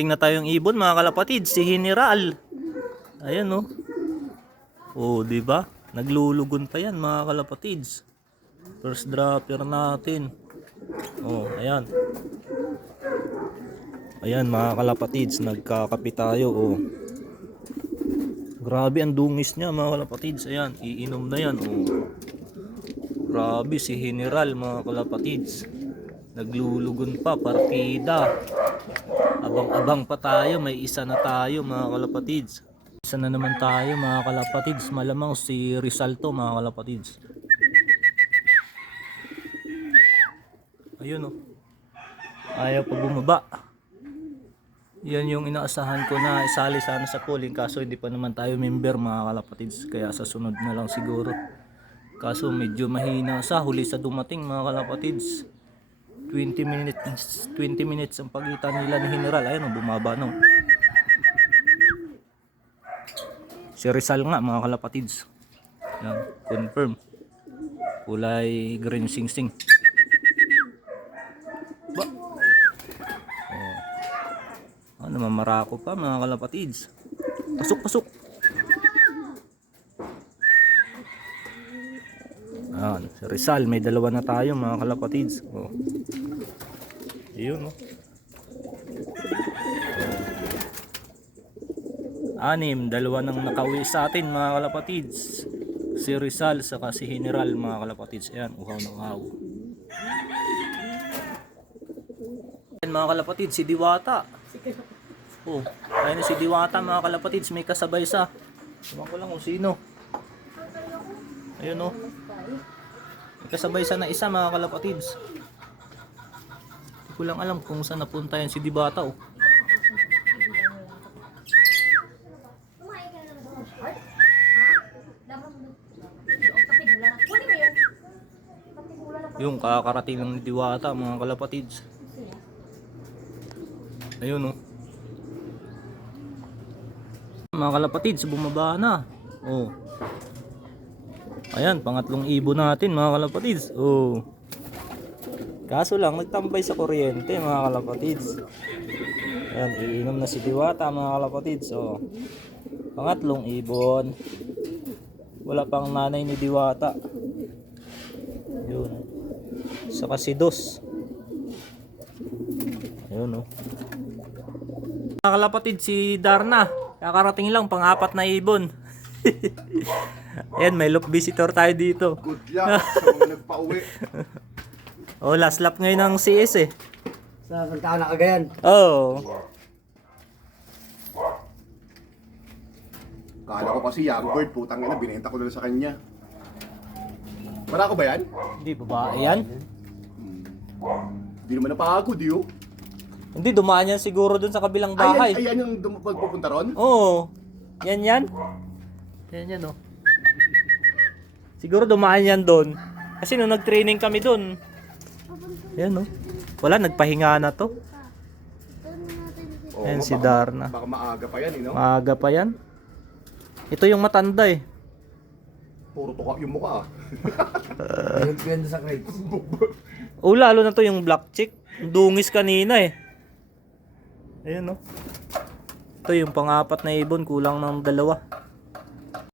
dumating na tayong ibon mga kalapatid, si General. Ayan oh. Oh, di ba? Naglulugon pa yan mga kalapatids. First dropper natin. Oh, ayan. Ayan mga kalapatids, nagkakape tayo oh. Grabe ang dungis niya mga kalapatids. Ayan, iinom na yan oh. Grabe si General mga kalapatids. Naglulugon pa, partida. Abang-abang pa tayo, may isa na tayo mga kalapatids. Isa na naman tayo mga kalapatids. Malamang si Rizal to mga kalapatids. Ayun oh. Ayaw pa bumaba. Yan yung inaasahan ko na isali sana sa polling, kaso hindi pa naman tayo member mga kalapatids, kaya sa sunod na lang siguro. Kaso medyo mahina sa huli sa dumating mga kalapatids. 20 minutes ang pagitan nila ni General. Ayun, bumaba no. Si Rizal nga mga kalapatids. Yan, confirm. Kulay green sing-sing. Ba? Oh. Ano, mamarako pa mga kalapatids. Pasok. Ayan, si Rizal, may dalawa na tayo mga kalapatids. Oh. Yun oh. Anim, dalawa nang nakauwi sa atin mga kalapatids. Si Rizal saka si General mga kalapatids. Ayan, uhaw na uhaw. Ayan mga kalapatids, si Diwata. Oh, ayun si Diwata mga kalapatids, may kasabay sa. Ewan ko lang kung sino. Ayun oh. May kasabay sa na isa mga kalapatids. Hindi ko lang alam kung saan napunta yan si Diwata oh. Yung kakarating ng Diwata mga kalapatids. Ayun oh. Mga kalapatids, bumaba na. Oh. Ayan, pangatlong ibon natin mga kalapatids. Oh. Kaso lang nagtambay sa kuryente mga kalapatids. Ayan, iinom na si Diwata mga kalapatids. Oh. Pangatlong ibon. Wala pang nanay ni Diwata. Yun. Saka si Dos. Ayun oh. Mga kalapatid, si Darna. Kakarating lang, pang-apat na ibon. Ayan, may loop visitor tayo dito. Good luck sa mga nagpa-uwi. Oh, last lap ngayon ng CS eh. Sa Santa Ana, Cagayan. Oh. Kala ko kasi young bird, putang ina, binenta ko na sa kanya. Para ko ba yan? Hindi, babae yan. Hindi naman napakagod yun. Hindi, dumaan yan siguro dun sa kabilang bahay. Ayan yung pagpupunta ron? Oo. Yan. Yan oh. Siguro dumaan yan dun. Kasi nung nag-training kami dun. Yan oh. Wala, nagpahinga na to. Oo, Ayan si Darna. Baka maaga pa yan, no? Maaga pa yan. Ito yung matanda eh. Puro tuka yung mukha. Ayun ko yan sa crates. Oh, lalo na to yung black chick. Dungis kanina eh. Ayun oh. Ito yung pang-apat na ibon, kulang ng dalawa.